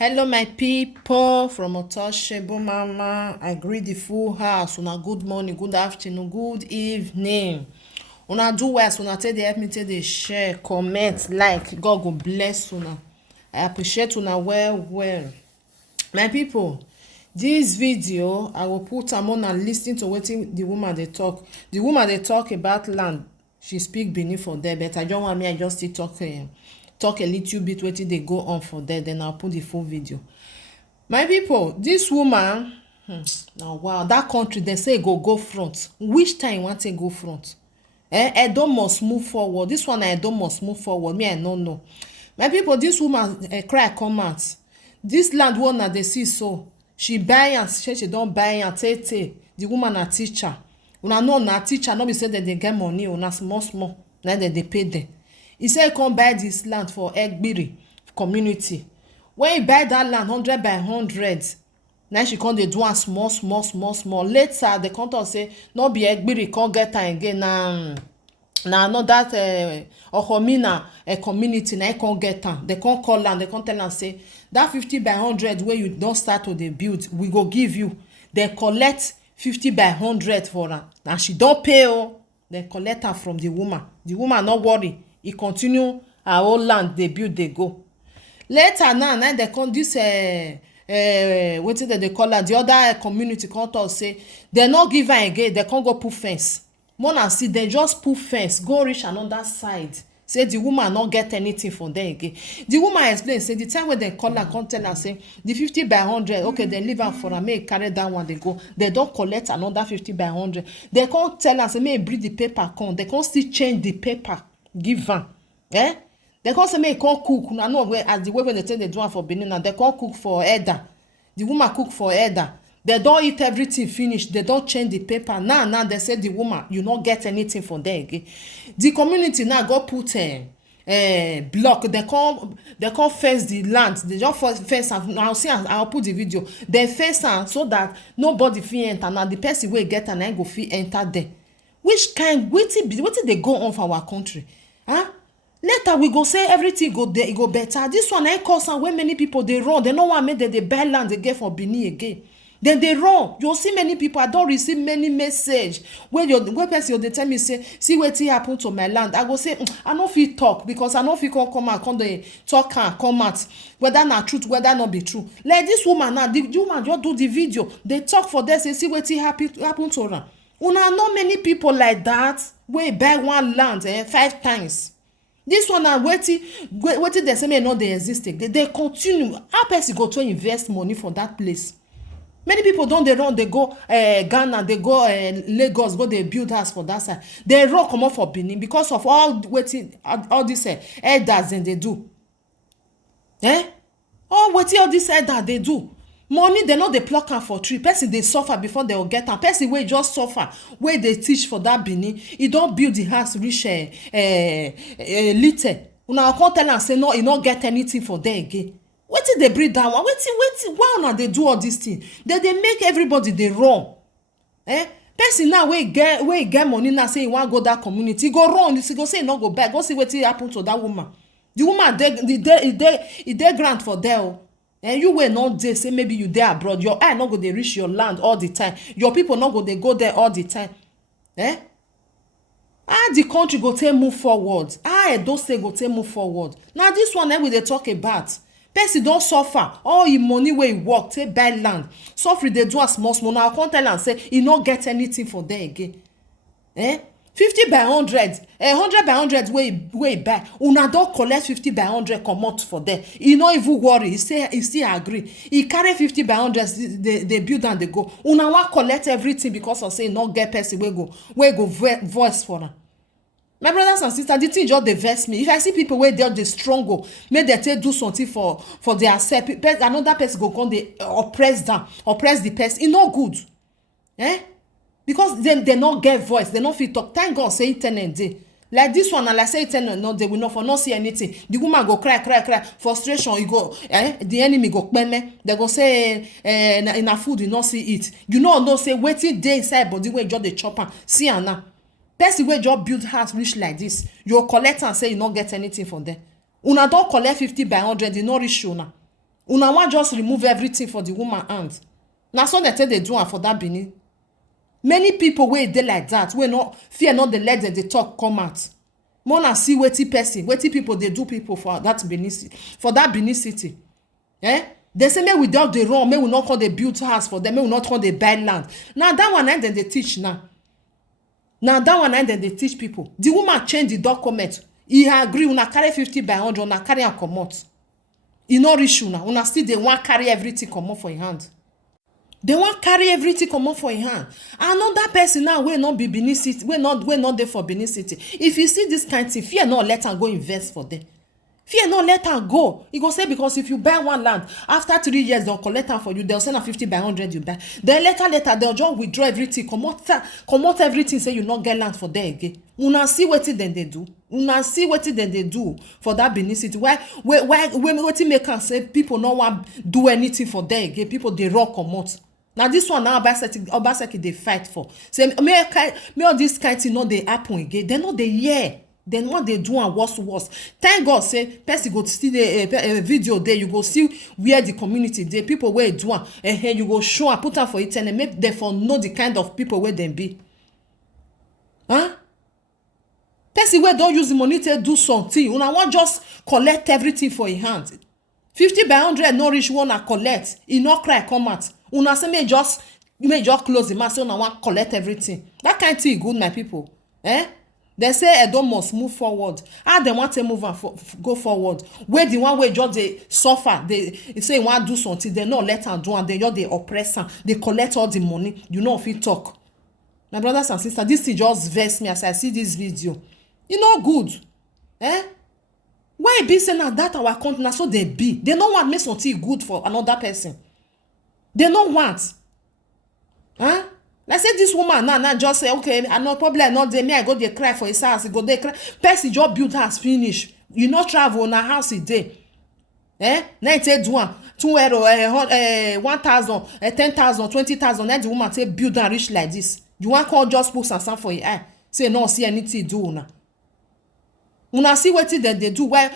Hello, my people from Otoshebo Mama. I greet the full house. Una good morning, good afternoon, good evening. Una do well. So una take the help me take the share, comment, like. God go bless una. I appreciate una well. My people, this video I will put am on and lis ten to wetin the woman dey talk. The woman dey talk about land. She speak Benin for there, but I just want me I just still talk a little bit wetin dey go on for there, then I'll put the full video. My people, this woman now wow, that country they say go front. Which time you want to go front? Edo must move forward. This one Edo must move forward. Me I no know. My people, this woman cry come out. This land one na dey see so she buy am, she don buy am tey. The woman na teacher. Una know na teacher, no be say dem dey get money o, na small na dem dey pay dem. He say he come buy this land for Egbiri community. When he buy that land 100 by 100, na she come dey do am small. Later the come talk say no be Egbiri come get am again, na another Ohomina community na e come get am. They come call am, they come tell am say that 50 by 100 wey you don start to dey build, we go give you. They collect 50 by 100 for am, and she don pay o. They collect am from the woman. The woman no worry, e continue her own land dey build dey go. Later now they come this wetin dem dey call am, the other community come talk say dem no give am again. They come go put fence. More na see dem just put fence go reach another side, say the woman no get anything for there again. The woman explain say the time wey dem call am come tell am say the 50 by 100, okay, dem leave am for am make e carry that one dey go. Dem don collect another 50 by 100. Dem come tell am say make e bring the paper come. Dem come still change the paper give am. Dem come say make e come cook. Una know as the way wey dem take dey do am for Benin now, dem come cook for Eda. The woman cook for Eda. They don eat everything finish. They don change the paper. Now they say the woman, you no get anything for there again. The community now go put block. They come fence the land. They just fence am. Now see, I'll put the video. They fence am so that nobody fit enter. Now the person wey get am go fit enter there. Which kind wetin dey go on for our country? Later we go say everything go there, e go better. This one ain't cause am wey many people dey run. They no want make dem dey buy land again for Benin again. Then they run. You see many people. I don receive many message where person dey tell me say see wetin happen to my land. I go say I no fit talk because I no fit come out come dey talk and come out whether na truth whether no be true. Like this woman now, the woman just do the video. They talk for there say see wetin happen to her. Una know many people like that wey buy one land 5 times. This one na wetin dem say may no dey exist again. They continue. How person go to invest money for that place? Many people don dey run, dey go Ghana, dey go Lagos, go dey build house for that side. They run comot for Benin because of all these elders dem dey do. All wetin all these elders dey do. Money dem no dey pluck am for tree. Person dey suffer before dem go get am. Person wey just suffer, wey dey teach for that Benin, e don build the house reach little. Una come tell am say no, e no get anything for there again. Wetin dey bring that one? Wetin why una dey do all this thing? Dem dey make everybody dey run. Person now wey get money now say e wan go that community, e go run. E go say e no go buy. Go see wetin happen to that woman. The woman dey ground for there o. You wey no dey say maybe you dey abroad, your eye no go dey reach your land all the time. Your people no go dey go there all the time. How the country go take move forward? How Edo State go take move forward? Now this one we dey talk about. Person don suffer all him money wey he work take buy land. Suffer dey do am small. Now I come tell am say he no get anything for there again. 50 by 100, 100 by 100 wey he buy. Una don collect 50 by 100 comot for there. He no even worry. He still agree. He carry 50 by 100 dey build am dey go. Una wan collect everything because of say he no get person wey go voice for am. My brothers and sisters, the thing just dey vex me. If I see people wey dey struggle, make dem take do something for their self, another person go come dey oppress the person. E no good. Because they no get voice, they no fit talk. Thank God say internet dey. Like this one, like say internet no dey, we no for not see anything. The woman go cry. Frustration, e go the enemy go kpeme. They go say na food you no see eat. You know say wetin dey inside body wey just dey chop am. See am now. Person wey just build house reach like this, you collect am say you no get anything for there. Una don collect 50 by 100, e no reach una. Una want just remove everything for the woman hand. Now so they tell they do am for that Benin. Many people wey dey like that, wey not fear not the let them they talk come out. More na see wetin person, wetin people they do people for that Benin city. Eh? They say, may we don't the wrong, may we not call the build house for them, may we not call the buy land. Now that one then they teach now. Now that one then they teach people. The woman change the document. He agree, una carry 50 by 100, una carry and comot. E no reach una. Una still they want carry everything comot for your hand. They want carry everything comot for your hand. Another person now will not be Benin City, will not there for Benin City. If you see this kind of thing, fear not let am go invest for them. Fear not let am go. You go say because if you buy one land, after 3 years they'll collect am for you. They'll send a 50 by 100 you buy. Then later they'll just withdraw everything, comot everything. Say you not get land for there again. Una see wetin then they do. Una see wetin then they do for that Benin City. Why wetin make am say people no want do anything for there again? People they run comot. Now this one now Obaseki they fight for. Say may all this kind thing not they happen again. They not they hear. Then what they do and worse. Thank God say person go see the video there. You go see where the community there. People where do and you go show and put am for internet. Make them for know the kind of people where them be. Huh? Person where don't use the money to do something. Una want just collect everything for your hand. 50 by 100 no reach one and collect. E no cry come out. Una say may just close the mouth. So una want collect everything. That kind of thing good, my people. Eh? They say Edo must move forward. How they want to move and go forward? Where the one way just they suffer, they say want to do something, they not let them do, and they just they oppress them. They collect all the money. You know if you talk. My brothers and sisters, this is just vex me as I see this video. You know good. Eh? Why be saying that our country so they be? They don't want make something good for another person. They don't want. Huh? Let's say this woman now just say, okay, I no problem, not there. Me, I go there cry for his house. Go there cry. Person just build house finish. You not travel on a house a day. Eh? Now it say do one, €1,000, 10,000, 20,000. Then the woman say build and rich like this. You want call just books and stuff for your eye. Say no, see anything do now. Una see what that they do. Where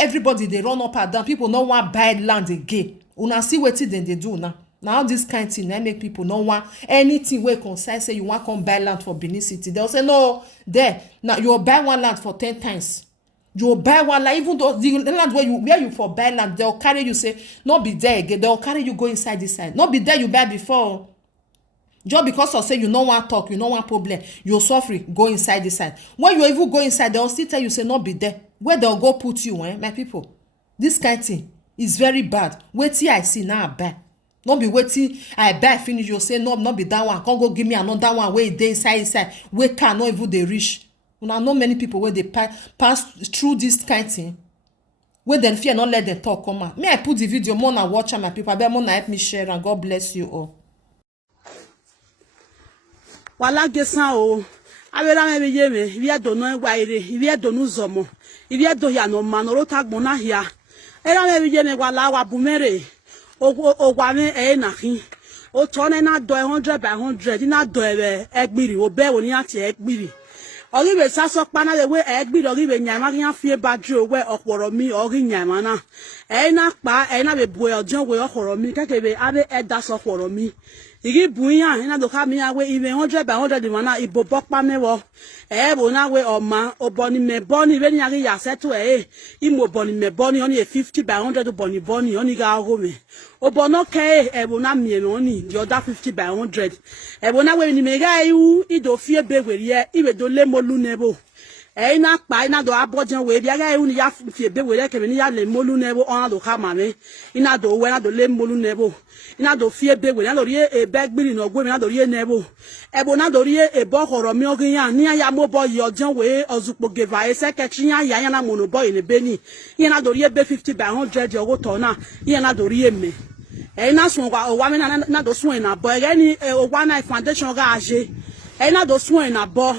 everybody they run up and down. People no want buy land again. Una see what then they do now. Now this kind of thing that make people no want anything where concern say you want come buy land for Benin City. They'll say no, there. Now you'll buy one land for 10 times. You'll buy one land, even though the land where you for buy land, they'll carry you say, not be there again. They'll carry you go inside this side. Not be there you buy before. Just because of say you no want talk, you no want problem, you're suffering, go inside this side. When you even go inside, they'll still tell you say not be there. Where they'll go put you, my people. This kind of thing is very bad. Wait till I see now I buy. Not be waiting, I buy finish, you say, no, not be that one. Can't go give me another one where they inside. Where can not even they reach. Una know many people where they pass through this kind of thing. Where then fear not let them talk come out. Me, I put the video, more na watch my people. I bet more na help me share and God bless you all. Wala gesan o. Awela me biye me, ibi do no egwa ire, ibi do nu zomo. Ibi do ya no manoro tagbona hia. Era me biye me wala wa bumere. Ogwa me na kin. O tone na do 100 by 100, na do egbiri, o be oni ati egbiri. Ori be saso pana le we egbiri ori be nyama kan fie badru we oporo mi ori nyama na. Na pa na be bo ojon we oporo mi keke be abe eda so oporo mi. Igi buyan na do ka mi awe even 100 by 100 mana ibo bokpa mewo bo na we oma oboni me boni we ni ari ya setu imo boni me boni oni 50 by 100 boni oni ga ho me obono ke bo na mi me oni the other 50 by 100 bo na we ni me ga iwu ido fie bewere iwe do le molu nebo na pa na do abojan we bia ga iwu ni ya fie bewere ke ni ya le molu nebo ona do ka mame ina do we na do le molu nebo ina do fie begwe na do rie begbiri no gwe na do rie nebo ebo na do rie ebo horo mi ogin ya ni ya mo boy ojan we ozupo geva secretary ya na mono boy ne beni ina na do rie be 50 by 100 ogo to na ina na do rie me na so wa me na do so na boy ni wa na foundation ga age na do so na bo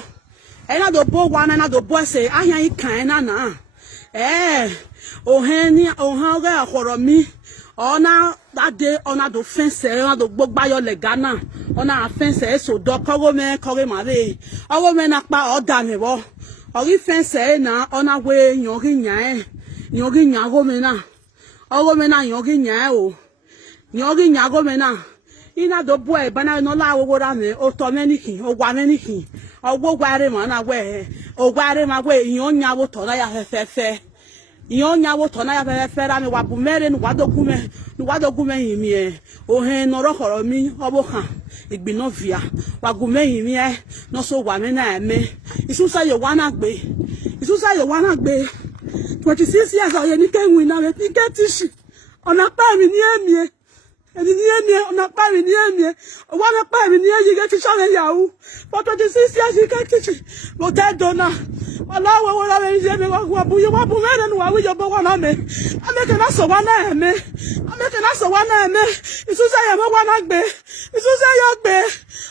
na do bo wa na do bo se ahan yi kan na ohan ga horo mi ona that day ona do fence ona do gbogba yo le Ghana ona fence so do kogo me mare owo me na pa oda me wo ori fence na ona we nyogi nya go me na ogomena yogi nya o yogi nya gomena ina do boy bana no la wo ra me o to meniki o gwa meniki ogwo gware ma na gwe o gware ma gwe yon nya wo to na ya fefe yon nya wo to na ya fefe ra mi wa bu mere nu wa do gume yimi e o he no ro koro mi obo kan igbina via wa gume yimi e no so wa me na eme isusa ye wa na gbe 26 years o ye ni kenwin na me ti ketishi ona pa mi ni emie eni ni emie ona pa mi ni emie o wa na pa mi ni eyi ge ti so me yahu for 26 years you ketishi mo te dona Olawo wo la me je me wa bu mere nu wa wi yo bo wa na me ameke na so wa na eme isusa ye mo wa na gbe isusa yo gbe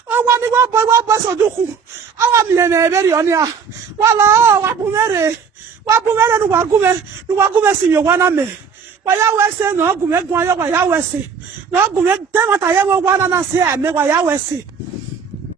o wa ni wa bo so duku awa mi le me be ri oni a wala wa bu mere nu wa gume si yo wa na me wa ya wese no gume gun ayo wa ya wese no gume te mata ye wo wa na se eme wa ya wese